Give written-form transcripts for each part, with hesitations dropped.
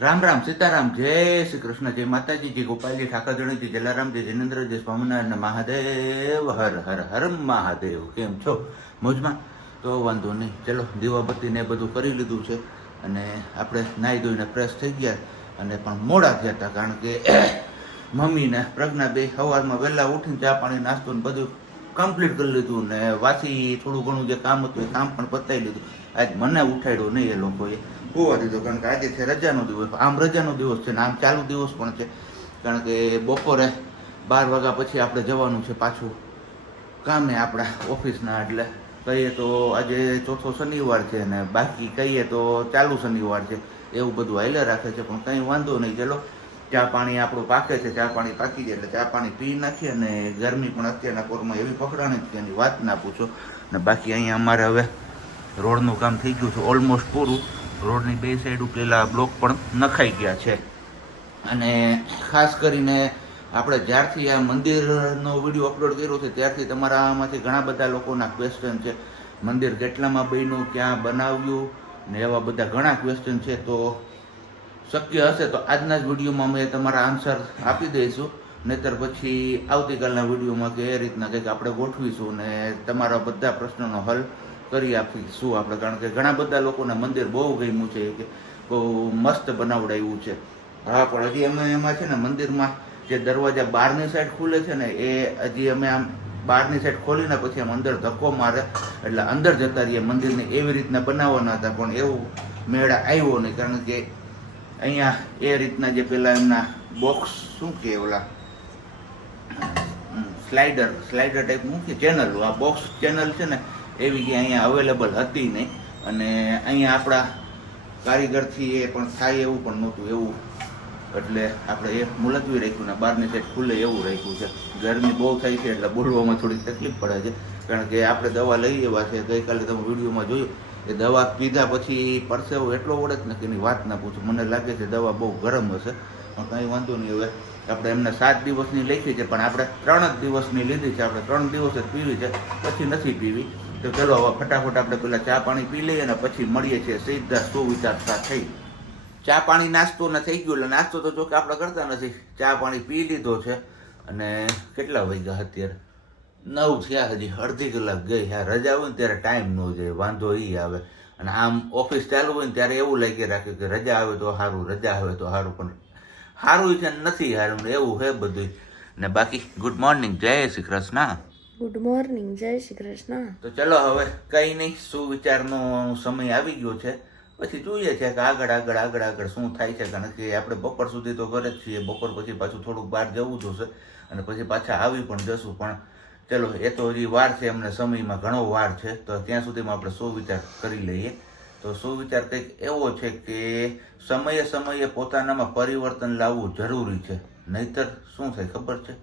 રામ રામ સીતારામ જય શ્રી કૃષ્ણ જય માતાજી જય ગોપાલજી ઠાકરજણીજી જલારામજી જિનેન્દ્રજી સ્વામિનારાયણ મહાદેવ હર હર હર મહાદેવ. કેમ છો? મોજમાં? તો વાંધો નહીં, ચલો દીવાબત્તી ને બધું કરી લીધું છે અને આપણે નાહી ધોઈને ફ્રેશ થઈ ગયા અને પણ મોડા થયા હતા કારણ કે મમ્મી ને પ્રજ્ઞા બે સવારમાં વહેલા ઉઠીને ચા પાણી નાસ્તો ને બધું કમ્પ્લીટ કરી લીધું ને વાસી થોડું ઘણું જે કામ હતું એ કામ પણ પતાવી લીધું. આજ મને ઉઠાડ્યો નહીં એ લોકોએ, હોવા દીધો કારણ કે આજે છે રજાનો દિવસ. આમ રજાનો દિવસ છે ને આમ ચાલુ દિવસ પણ છે કારણ કે બપોરે 12 વાગ્યા પછી આપણે જવાનું છે પાછું કામે આપણા ઓફિસના. એટલે કહીએ તો આજે ચોથો શનિવાર છે ને બાકી કહીએ તો ચાલુ શનિવાર છે, એવું બધું હાલ્યા રાખે છે. પણ કંઈ વાંધો નહીં, ચલો ચા પાણી આપણું પાકે છે, ચા પાણી પાકી જાય એટલે ચા પાણી પી નાખીએ. અને ગરમી પણ અત્યારના કોરમાં એવી પકડાણી છે એની વાત ના પૂછો. ને બાકી અહીંયા અમારે હવે રોડનું કામ થઈ ગયું છે ઓલમોસ્ટ પૂરું. રોડની બે સાઈડ પેલા બ્લોક પણ નખાઈ ગયા છે. અને ખાસ કરીને આપણે જ્યારથી આ મંદિરનો વિડીયો અપલોડ કર્યો છે ત્યારથી તમારા આમાંથી ઘણા બધા લોકોના ક્વેશ્ચન છે, મંદિર કેટલામાં બન્યું, ક્યાં બનાવ્યું ને એવા બધા ઘણા ક્વેશ્ચન છે. તો શક્ય હશે તો આજના જ વિડીયોમાં અમે તમારા આન્સર આપી દઈશું, નહીતર પછી આવતીકાલના વિડીયોમાં કે એ રીતના કંઈક આપણે ગોઠવીશું ને તમારા બધા પ્રશ્નોનો હલ કરી આપીશું આપણે. કારણ કે ઘણા બધા લોકોને મંદિર બહુ ગમ્યું છે કે બહુ મસ્ત બનાવડાવ્યું છે. હા, પણ હજી અમે એમાં છે ને મંદિરમાં જે દરવાજા બહારની સાઈડ ખુલે છે ને એ હજી અમે આમ બહારની સાઈડ ખોલીને પછી આમ અંદર ધક્કો મારે એટલે અંદર જતા રહીએ મંદિરને એવી રીતના બનાવવાના હતા. પણ એવું મેળ આવ્યો નહીં કારણ કે અહીંયા એ રીતના જે પેલા એમના બોક્સ શું કે ઓલા સ્લાઇડર ટાઈપ મૂકી ચેનલ, આ બોક્સ ચેનલ છે ને એવી કે અહીંયા અવેલેબલ હતી નહીં. અને અહીંયા આપણા કારીગરથી એ પણ થાય એવું પણ નહોતું એવું, એટલે આપણે એ મુલતવી રાખ્યું ને બહારની સાઈડ ખુલે એવું રાખ્યું છે. ગરમી બહુ થાય છે એટલે બોલવામાં થોડી તકલીફ પડે છે કારણ કે આપણે દવા લઈ એવા છે. ગઈકાલે તમે વિડીયોમાં જોયું એ દવા પીધા પછી પરસેવો એટલો વળે જ ને કે એની વાત ના પૂછો. મને લાગે છે દવા બહુ ગરમ હશે, પણ કંઈ વાંધો નહીં. હવે આપણે એમને 7 દિવસની લખી છે પણ આપણે 3 જ દિવસની લીધી છે. આપણે 3 દિવસ જ પીવી છે, પછી નથી પીવી. તો ચલો હવે ફટાફટ આપણે પેલા ચા પાણી પી લઈએ અને પછી મળીએ છીએ સીધા સુવિચારતા થઈ. ચા પાણી નાસ્તો ને થઈ ગયું એટલે નાસ્તો તો જો કે આપણે કરતા નથી, ચા પાણી પી લીધો છે. અને કેટલા વાગ્યા અત્યારે 9 થયા, હજી અડધી કલાક ગઈ. હા, રજા હોય ને ત્યારે ટાઈમ ન જાય, વાંધો એ આવે. અને આમ ઓફિસ ચાલુ હોય ને ત્યારે એવું લાગી રાખે કે રજા આવે તો સારું, રજા આવે તો સારું, પણ સારું છે નથી સારું ને એવું છે બધું. ને બાકી ગુડ મોર્નિંગ, જય શ્રી કૃષ્ણ. ગુડ મોર્નિંગ, જય શ્રી કૃષ્ણ. તો ચલો હવે કંઈ નહીં, સુવિચારનો સમય આવી ગયો છે. પછી જોઈએ છે કે આગળ શું થાય છે. કારણ કે આપણે બપોર સુધી તો ઘરે જ છીએ, બપોર પછી પાછું થોડુંક બહાર જવું જોશે અને પછી પાછા આવી પણ જશું. પણ ચલો એ તો હજી વાર છે, અમને સમયમાં ઘણો વાર છે. તો ત્યાં સુધીમાં આપણે સુવિચાર કરી લઈએ. તો સુવિચાર કંઈક એવો છે કે સમયે સમયે પોતાનામાં પરિવર્તન લાવવું જરૂરી છે, નહીતર શું થાય ખબર છે,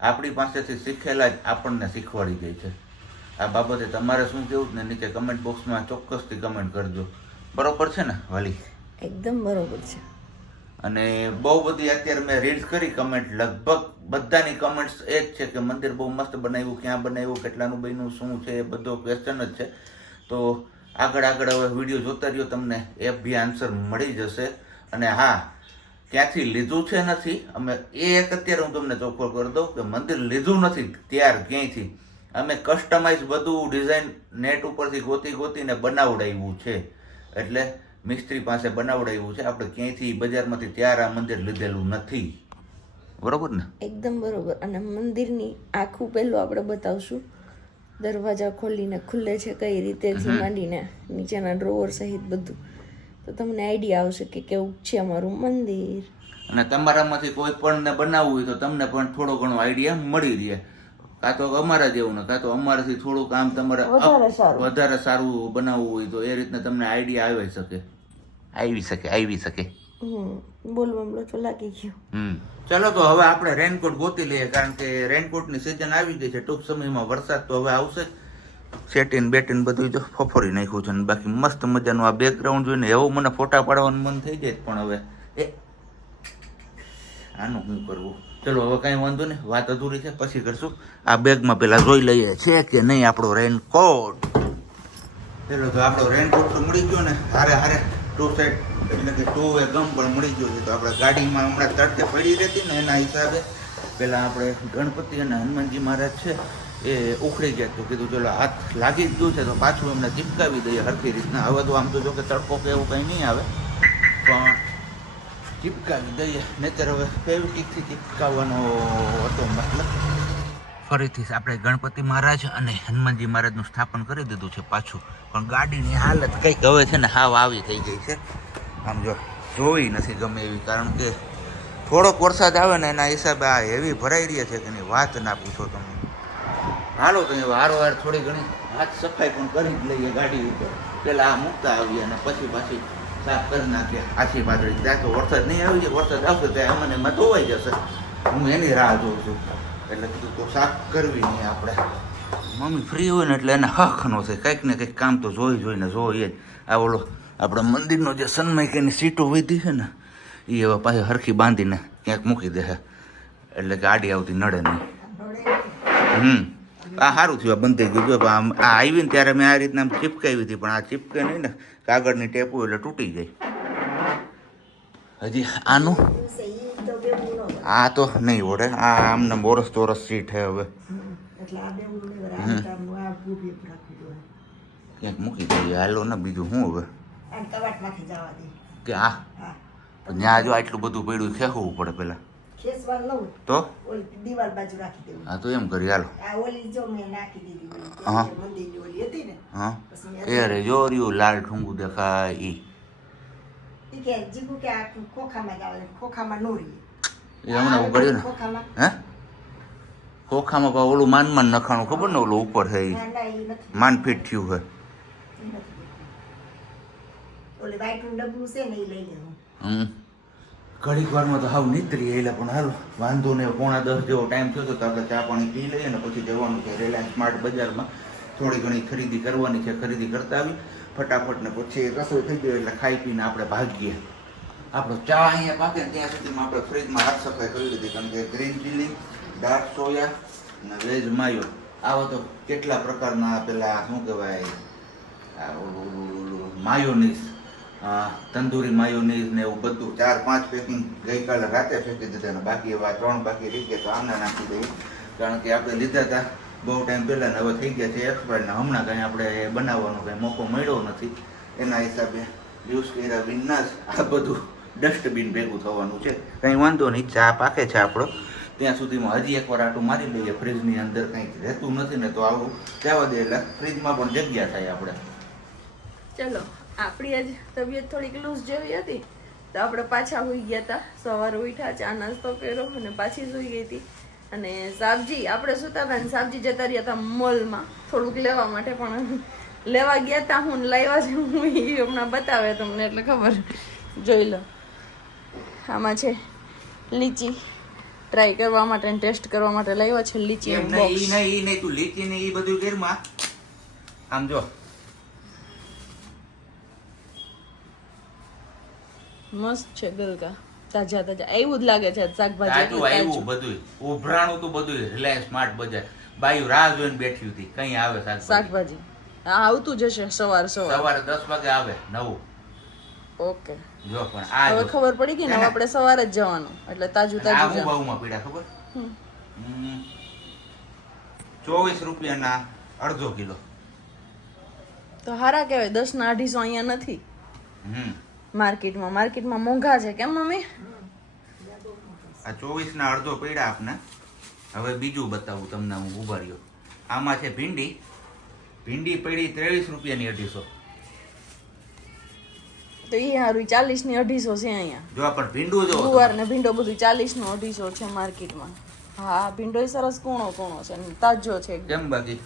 આપણી પાસેથી શીખેલા જ આપણને શીખવાડી જાય છે. આ બાબતે તમારે શું કહેવું ને નીચે કમેન્ટ બોક્સમાં ચોક્કસથી કમેન્ટ કરજો. બરોબર છે ને વાલી? એકદમ બરોબર છે. અને બહુ બધી અત્યારે મેં રીડ કરી કમેન્ટ, લગભગ બધાની કમેન્ટ્સ એ જ છે કે મંદિર બહુ મસ્ત બનાવ્યું, ક્યાં બનાવ્યું, કેટલાનું બન્યું, શું છે, એ બધો ક્વેશ્ચન જ છે. તો આગળ હવે વિડીયો જોતા રહ્યો, તમને એ બી આન્સર મળી જશે. અને હા, ક્યાંથી લીધું છે નથી અમે એ એક અત્યારે હું તમને ચોખ્ખો કરી દઉં કે મંદિર લીધું નથી ત્યાર ક્યાંયથી, અમે કસ્ટમાઇઝ બધું ડિઝાઇન નેટ ઉપરથી ગોતીને બનાવડાવ્યું છે. એટલે મિસ્ત્રી પાસે બનાવડાવ્યું છે, આપણે ક્યાંયથી બજારમાંથી ત્યાર આ મંદિર લીધેલું નથી. બરોબર ને? એકદમ બરોબર. અને મંદિરની આખું પહેલું આપણે બતાવશું, દરવાજા ખોલીને ખુલે છે કઈ રીતેથી માંડીને નીચેના ડ્રોવર સહિત બધું, તો તમને આઈડિયા આવશે કે કેવું છે અમારું મંદિર. અને તમારામાંથી કોઈ પણ ને બનાવવું હોય તો તમને પણ થોડો ઘણો આઈડિયા મળી રહે. કાં તો અમારા જેવું ને કાં તો અમારાથી થોડું કામ તમારે વધારે સારું બનાવવું હોય તો એ રીતના તમને આઈડિયા આવી શકે. બોલવામાં લોચો લાગી ગયો. ચલો તો હવે આપણે રેનકોટ ગોતી લઈએ કારણ કે રેનકોટની સિઝન આવી ગઈ છે. ટૂંક સમયમાં વરસાદ તો હવે આવશે. સેટીન બેટીન બધું જો ફફોરી નાખ્યું છે. અને બાકી મસ્ત મજાનું આ બેકગ્રાઉન્ડ જોઈને એવું મને ફોટા પાડવાનું મન થઈ જાય. પણ હવે આનું શું કરવું? ચલો હવે કઈ વાંધો નહીં, વાત અધૂરી છે, પછી કરશું. આ બેગમાં પેલા જોઈ લઈએ છે કે નહીં આપણો રેનકોટ. ચલો તો આપણો રેનકોટ તો મળી ગયો ને. હારે ટુ સાઈડ એટલે કે 2 વે ગમ પણ મળી ગયો છે. તો આપણે ગાડીમાં હમણાં તડકે પડી રહેતી ને એના હિસાબે પહેલાં આપણે ગણપતિ અને હનુમાનજી મહારાજ છે એ ઉખડી ગયા. તો કીધું ચલો હાથ લાગી જ ગયું છે તો પાછું એમને ચીપકાવી દઈએ સરખી રીતના. હવે તો આમ તો જો કે તડકો કે એવું કંઈ નહીં આવે પણ ચીપકાવી દઈએ. નહીંતર હવે ફેવિસ્ટિકથી ચીપકાવવાનો હતો મતલબ. ફરીથી આપણે ગણપતિ મહારાજ અને હનુમાનજી મહારાજનું સ્થાપન કરી દીધું છે પાછું. પણ ગાડીની હાલત કંઈક હવે છે ને હાવ આવી થઈ ગઈ છે. આમ જો જોવી નથી ગમે એવી, કારણ કે થોડોક વરસાદ આવે ને એના હિસાબે આ હેવી ભરાઈ રહી છે કે એની વાત ના પૂછો તમે. હાલો તો વારવાર થોડી ઘણી હાથ સફાઈ પણ કરી જ લઈએ ગાડી ઉપર. પહેલાં આ મૂકતા આવીએ અને પછી પાછી સાફ કરી નાખીએ આછી પાતળી. ત્યાં તો વરસાદ નહીં આવી જાય, વરસાદ આવશે ત્યાં અમને એમાં ધોવાઈ જશે. હું એની રાહ જોઉં છું. એટલે કીધું તો સાફ કરવી નહીં આપણે. મમ્મી ફ્રી હોય ને એટલે એને હક નો થાય, કંઈક ને કંઈક કામ તો જોઈને જોઈએ જ. આ ઓલો આપણે મંદિરનો જે સન્માઈકાની સીટો વીધી છે ને એ હવે પાછી હરખી બાંધીને ક્યાંક મૂકી દે એટલે કે આડી આવતી નડે નહીં. આ સારું થયું, આ બંધ થઈ ગયું. આ આવી ને ત્યારે મેં આ રીતના ચીપકાવી હતી, પણ આ ચીપકે નહીં ને કાગળની ટેપું એટલે તૂટી જાય. હજી આનું આ તો નહીં ઓઢે. આ આમને બોરસ તોરસ સીટ છે હવે ક્યાંક મૂકી દઈએ. હાલો ને બીજું શું હવે કે આ ત્યાં જો આટલું બધું પડ્યું ખેંચવું પડે પેલા તો હા તો એમ કરી હાલો. હા એ રે જો રહ્યું લાલ ઠુંગું દેખાય ઈ એ હમણાં ઉગડ્યું ને હે ખોખામાં પા ઓલું માન નખાણું ખબર ને ઓલું ઉપર છે એ માન ફીટ થયું છે. ઘડીક વારમાં તો હાવ નીતરી એટલે પણ હાલો વાંધો ને 9:45 જેવો ટાઈમ થયો તો આપણે ચા પાણી પી લઈએ ને પછી જવાનું છે રિલાયન્સ સ્માર્ટ બજારમાં. થોડી ઘણી ખરીદી કરવાની છે, ખરીદી કરતા આવી ફટાફટ ને પછી રસોઈ થઈ ગઈ એટલે ખાઈ પીને આપણે ભાગીએ. આપણો ચા અહીંયા પાકે ને ત્યાં સુધીમાં આપણે ફ્રીજમાં હાથ સફાઈ કરી લીધી, કારણ કે ગ્રીન ચીલી, ડાર્ક સોયા અને વેજ માયો આવા તો કેટલા પ્રકારના પેલા શું કહેવાય માયોનીઝ, તંદૂરી માયોનીઝ ને એવું બધું 4-5 પેકિંગ ગઈકાલે રાતે ફેંકી દીધા ને બાકી એવા 3 બાકી રહી ગયા તો આમના નાખી દઈએ, કારણ કે આપણે લીધા હતા બહુ ટાઈમ પહેલાં ને હવે થઈ ગયા છે એક્સપાયર ને હમણાં કંઈ આપણે બનાવવાનો કંઈ મોકો મળ્યો નથી. એના હિસાબે યુઝ કર્યા વિના જ આ બધું ડસ્ટબિન ભેગું થવાનું છે. કંઈ વાંધો નહીં, ચા પાકે છે આપણો ત્યાં સુધીમાં હજી એકવાર આટું મારી લઈએ. ફ્રીજની અંદર કંઈક રહેતું નથી ને તો આવું જવા દે એટલે ફ્રીજમાં પણ જગ્યા થાય આપણે. ચલો આપણી આજ તબિયત થોડીક લૂઝ જેવી હતી તો આપણે પાછા હોઈ ગયા હતા. સવારે ઉઠ્યા, ચા નાસ્તો કર્યો અને પાછી સૂઈ ગઈ હતી. અને સાબજી આપણે સુતા હતા ને સાબજી જતા રહ્યા હતા મોલમાં થોડુંક લેવા માટે, પણ લેવા ગયા હતા હું લાવ્યા છે હું એ હમણાં બતાવે તમને એટલે ખબર. જોઈ લો આમાં છે લીચી, ટ્રાય કરવા માટે ટેસ્ટ કરવા માટે લાવ્યા છે લીચી બોક્સ. નહીં તું લીચી ને એ બધું ઘરમાં આમ જો મસ્ત છે ગલકા, તાજા તાજા એવું જ લાગે છે શાકભાજી આવ્યું બધું ઉભરાણું તો બધું રિલાયન્સ સ્માર્ટ બજાર બાયું રાહ જોઈને બેઠી હતી કઈ આવે શાકભાજી. હા આવતું જશે સવારે 10 વાગે આવે નવું. ઓકે જો પણ આ હવે ખબર પડી ગઈ ને આપણે સવારે જ જવાનું એટલે તાજું તાજું. આ ભાવમાં પીડા ખબર 24 રૂપિયાના અડધો કિલો તો હારા કહેવાય. 10 ના 250 અહીંયા નથી માર્કેટમાં મોંઘા છે કેમ મમ્મી? આ 24 ના અડધો પડ્યા આપને. હવે બીજું બતાવું તમને હું ઉભા રહ્યો. આમાં છે ભીંડી પડી 23 રૂપિયાની 250. તો એ હારું 40 ની 250 છે અહીંયા. જો પણ ભીંડું જો ગુવાર ને ભીંડો બધું 40 નો 250 છે માર્કેટમાં. હા ભીંડો સરસ કૂણો છે તાજો છે કેમ બાકી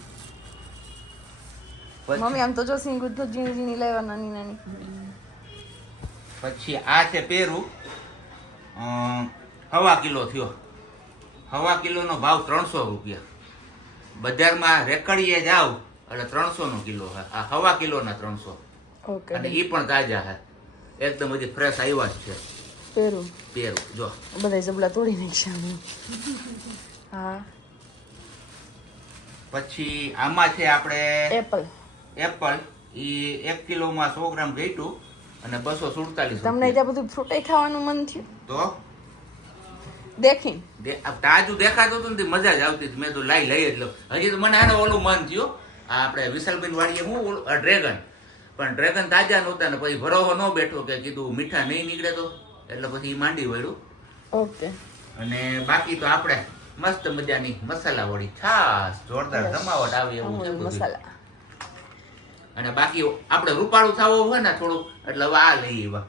મમ્મી આમ તો જો સિંગું તો ઝીણી લેવા નાની નાની. પછી આ છે પેરું 1/2 કિલો થયો. 1/2 કિલોનો ભાવ 300 રૂપિયા. બજારમાં રેકડીએ જાવ એટલે 300 નો કિલો છે. આ 1/2 કિલોના 300. ઓકે અને એ પણ તાજા છે એકદમ, હજી ફ્રેશ આવ્યા જ છે. પેરું જો બધા જબલા તોડી નાખ્યા. હા પછી આમાં છે આપણે એપલ એ 1 કિલોમાં 100 ગ્રામ ઘટ્યું અને 247 તમને ત્યાં બધું ફ્રૂટ ખાવાનું મન થયું તો દેખીને તાજું દેખાતું હતું ને તે મજા જ આવતી હતી. મેં તો લઈ જ લઉં. હજી તો મને આને ઓલું મન થયું. આ આપણે વિશાલબેન વાળીએ હું ડ્રેગન, પણ ડ્રેગન તાજા નહોતા ને પછી ભરોસો ન બેઠો કે કીધું મીઠા નહીં નીકળે તો એટલે પછી માંડી વળ્યું. ઓકે. અને બાકી તો આપણે મસ્ત મજાની મસાલા વાળી છાશ જોરદાર જમાવટ આવે એવું છે બધું. મસાલા. અને બાકી આપણે રૂપાળું થવું હોય ને થોડુંક એટલે હવે આ લઈ આવ્યા.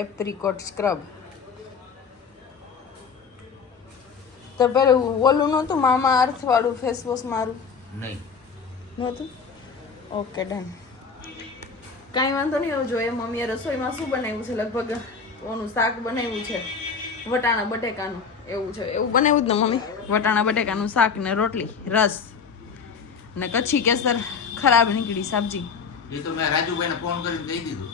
Apricot scrub. તો પેલું ઓલું નહોતું મામા અર્થ વાળું ફેસ વોશ મારું નહીં નહોતું? Okay done. કાંઈ વાંધો નહીં. હવે જોઈએ મમ્મીએ રસોઈમાં શું બનાવ્યું છે. લગભગ ઓનું શાક બનાવ્યું છે વટાણા બટેકાનું. એવું છે, એવું બનાવ્યું જ ને મમ્મી? વટાણા બટેકાનું શાક ને રોટલી રસ ને કચ્છી કેસર ખરાબ નીકળી સબ્જી. એ તો મેં રાજુભાઈને ફોન કરીને કહી દીધું.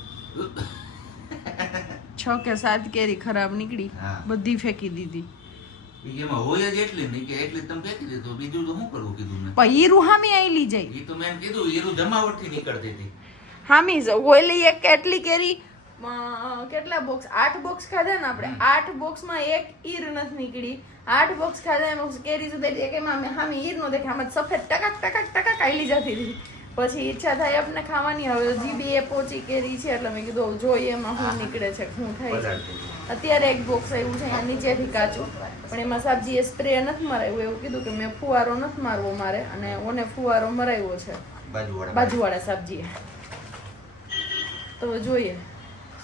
6 કે 7 કેરી ખરાબ નીકળી. હા. બધી ફેંકી દીધી. એમાં હોય જ એટલી નહીં કે એટલી તમે ફેંકી દીધું. બીજું તો શું કરવું કીધું મેં. પણ હીરું હામી આવેલી જાય. એ તો મેં કીધું હીરું જમાવટથી નીકળતી હતી. હામી ઓલી એક કેટલી કેરી કેટલા બોક્સ 8 બોક્સ ખાધા ને આપણે. 8 બોક્સમાં એક ઈર નથી નીકળી. 8 બોક્સ ખાધા એમાં કેરી સુધી એક એમાં હામી ઈર નો દેખે. આમાં સફેદ ટકાક ટકાક ટકાક આઈલી જતી હતી. પછી ઈચ્છા થાય આપણે ખાવાની. હવે જીબી એ પોચી કેરી છે એટલે મેં કીધું જોઈએ એમાં શું નીકળે છે શું થાય છે. અત્યારે એક બોક્સ આવ્યું છે અહીંયા નીચેથી કાચું, પણ એમાં સબ્જી સ્પ્રે નથી મરાવ્યું. એવું કીધું કે મેં ફુવારો નથી મારવો મારે, અને ઓને ફુવારો મરાવ્યો છે બાજુવાળા સબ્જીએ. તો જોઈએ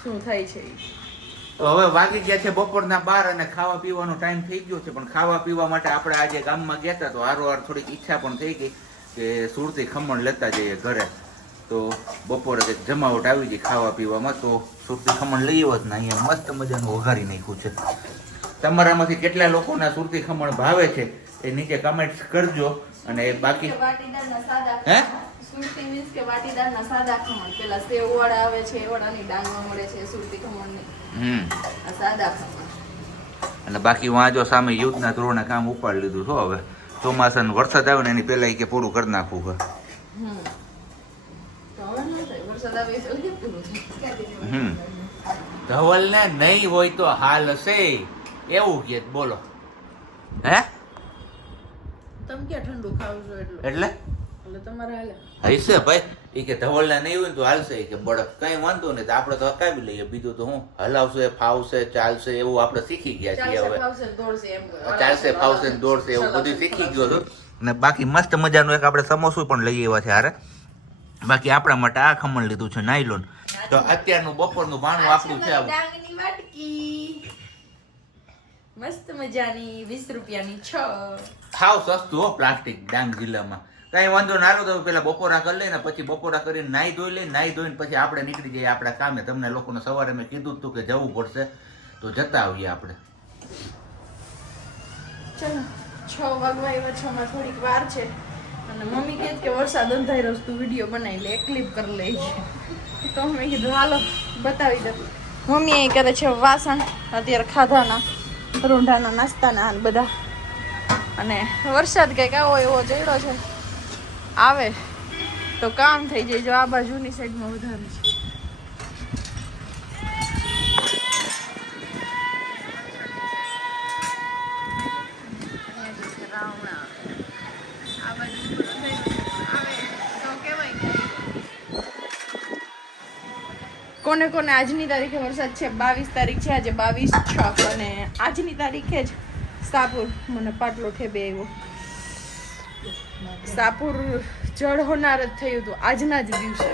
શું થાય છે. તો હવે વાગી ગયા છે બપોરના 12 અને ખાવા પીવાનો ટાઈમ થઈ ગયો છે. પણ ખાવા પીવા માટે આપણે આજે ગામમાં ગયા હતા તો હારોહાર થોડીક ઈચ્છા પણ થઈ ગઈ કે સુરતી ખમણ લેતા જઈએ ઘરે. તો બપોરે કંઈક જમાવટ આવી ગઈ ખાવા પીવામાં, તો સુરતી ખમણ લઈ આવ્યો જ ને અહીંયા મસ્ત મજાનું વઘારી નાખ્યું છે. તમારામાંથી કેટલા લોકોના સુરતી ખમણ ભાવે છે એ નીચે કમેન્ટ્સ કરજો. અને બાકી હે સુરતી મીન્સ કે વાટીદારના સાદા ખમણ. પેલા સેવ વડા આવે છે, એ વડાની ડાંગમાં મળે છે સુરતી ખમણની. આ સાદા ખમણ. અને બાકી વાં જો સામે યુદ્ધના ધોરણે કામ ઉપાડી લીધું છો. હવે ચોમાસાનો વરસાદ આવે ને એની પહેલા કે પૂરું કરી નાખવું છે. વરસાદ આવે જલ્દી પૂરું થાય. ધવલ ને નહીં હોય તો હાલ હશે એવું કે બોલો. હે તમે ક્યાં ઠંડુ ખાવ છો એટલે તમારે હાલે હશે ભાઈ. એ કે ધવલ ને નહીં હોય ને તો હાલશે. કે બળક કઈ વાંધો નહીં તો આપણે તો હકાવી લઈએ. બીજું તો હું હલાવશે ફાવશે ચાલશે એવું આપણે શીખી ગયા છીએ. હવે ચાલશે ફાવશે ને દોડશે એવું બધું શીખી ગયો છું. ને બાકી મસ્ત મજાનું એક આપણે સમોસું પણ લઈ આવ્યા છે હારે. બાકી આપણા માટે આ ખમણ લીધું છે નાયલોન. તો અત્યારનું બપોરનું ભાણું આપણું છે આવું. ડાંગની વાટકી મસ્ત મજાની 20 રૂપિયાની 6. ખાવ સસ્તું હો પ્લાસ્ટિક ડાંગ જિલ્લામાં. કઈ વાંધો ના હાલો તો પેલા બપોરા કરી લઈને પછી બપોરા કરીને નાહી ધોઈ લઈને નાહી ધોઈને પછી આપણે નીકળી જઈએ આપણા કામે. તમને લોકોને સવારે મેં કીધું હતું કે જવું પડશે તો જતા આવીએ આપણે. ચલો 6 વાગવા આવ્યા. 6 માં થોડીક વાર છે અને મમ્મી કહે કે વરસાદ અંધાર્યો તું વિડીયો બનાવી લે, એક ક્લિપ કરી લઈ. તો મેં કીધું હાલો બતાવી દઉં. મમ્મી અહીં કરે છે વાસણ અત્યારે ખાધાના રૂંઢાના નાસ્તાના બધા. અને વરસાદ કંઈક આવો એવો ચડ્યો છે, આવે તો કામ થઈ જાય. જો આ બાજુની સાઈડમાં વધારે છે. કોને કોને આજની તારીખે વરસાદ છે? 22 તારીખ છે આજે, 22/6. અને આજની તારીખે જ સાપુર મને પાટલો ઠેબે આવ્યો. સાપુર જળ હોનાર જ થયું હતું આજના જ દિવસે.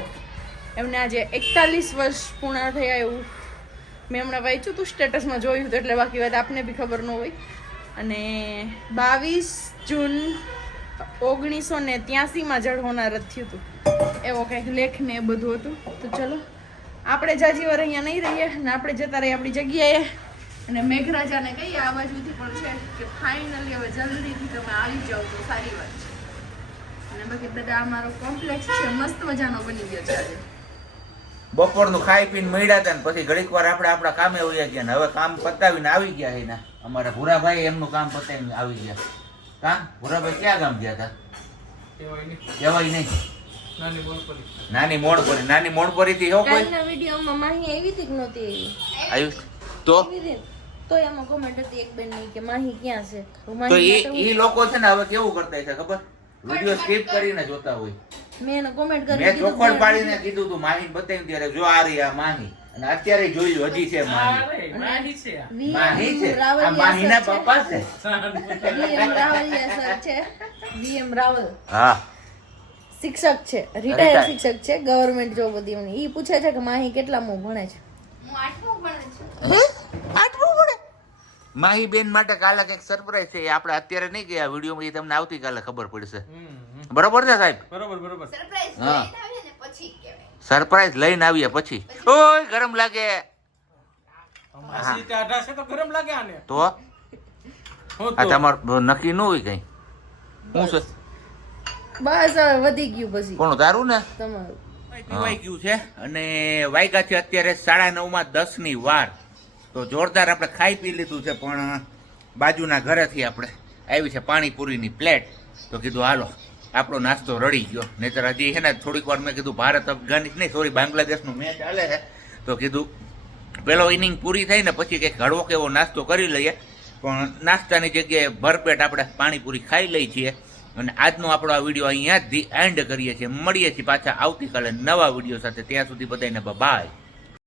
એમને આજે 41 વર્ષ પૂર્ણ થયા એવું મેં હમણાં વાંચ્યું હતું, સ્ટેટસમાં જોયું હતું. એટલે બાકી વાત આપને બી ખબર ન હોય. અને 22 જૂન 1983માં જળ હોનાર જ થયું હતું. એવો કંઈક લેખ ને એ બધું હતું. તો ચલો આપણે જાજી વાર અહીંયા નહીં રહીએ ને આપણે જતા રહીએ આપણી જગ્યાએ. અને મેઘરાજાને કહીએ આ બાજુથી પણ છે કે ફાઇનલી હવે જલ્દીથી તમે આવી જાઓ તો સારી વાત છે. અને બાકી બધા અમારો કોમ્પ્લેક્સ છે મસ્ત મજાનો બની ગયો છે આજે. બપોરનું ખાઈ પીને મળ્યા હતા ને પછી ઘડીક વાર આપણે આપણા કામે વયા ગયા ને હવે કામ પતાવીને આવી ગયા છે ને અમારા ભૂરાભાઈ એમનું કામ પતાવીને આવી ગયા. કા ભૂરાભાઈ ક્યાં ગામ ગયા હતા? કહેવાય નહીં. નાની મોણપરી થી હો કોઈ કાલના વિડીયોમાં માહી આવી હતી કે નહોતી આવી આવ્યું તો આવી હતી ને. તો એમાં કોમેન્ટ હતી એક બેન ની કે માહી ક્યાં છે હું તો માહી એ લોકો છે ને હવે કેવું કરતા છે ખબર વિડીયો સ્કીપ કરીને જોતા હોય મેં એને કોમેન્ટ કરી મેં ચોખવટ પાડીને કીધું તું માહી બતાવી ત્યારે જો આ રહી આ માહી અને અત્યારે જોયું હજી છે માહી માહી છે આ માહીના પપ્પા છે વીએમ રાવલિયા સર છે વીએમ રાવલ હા શિક્ષક છે રિટાયર્ડ શિક્ષક છે ગવર્મેન્ટ જોબ હતી એમની ઈ પૂછે છે કે માહી કેટલામું ભણે છે આટલું પડે માહી બેન માટે કાલે કઈક સરપ્રાઈઝ છે એ આપણે અત્યારે નહીં ગયા વિડીયોમાં એ તમને આવતીકાલે ખબર પડશે બરોબર છે સાહેબ હા સરપ્રાઈઝ લઈને આવીએ પછી ઓય ગરમ લાગે તો આ તમારું નક્કી ન હોય કઈ શું છે બસ હવે વધી ગયું પછી કોણ તારું ને તમારું પીવાઈ ગયું છે અને વાગ્યા છે અત્યારે 9:30 ની વાર તો જોરદાર આપણે ખાઈ પી લીધું છે પણ બાજુના ઘરેથી આપણે આવી છે પાણીપુરીની પ્લેટ તો કીધું હાલો આપણો નાસ્તો રડી ગયો નહીતર હજી છે ને થોડીક વાર મેં કીધું ભારત અફઘાનિસ્તાન નહીં સોરી બાંગ્લાદેશનું મેચ ચાલે છે તો કીધું પેલો ઇનિંગ પૂરી થઈ ને પછી કંઈક હળવો કેવો નાસ્તો કરી લઈએ પણ નાસ્તાની જગ્યાએ ભરપેટ આપણે પાણીપુરી ખાઈ લઈએ છીએ અને આજનો આપણો આ વિડીયો અહીંયા જ એન્ડ કરીએ છીએ મળીએ છીએ પાછા આવતીકાલે નવા વિડીયો સાથે ત્યાં સુધી બધાને બાય.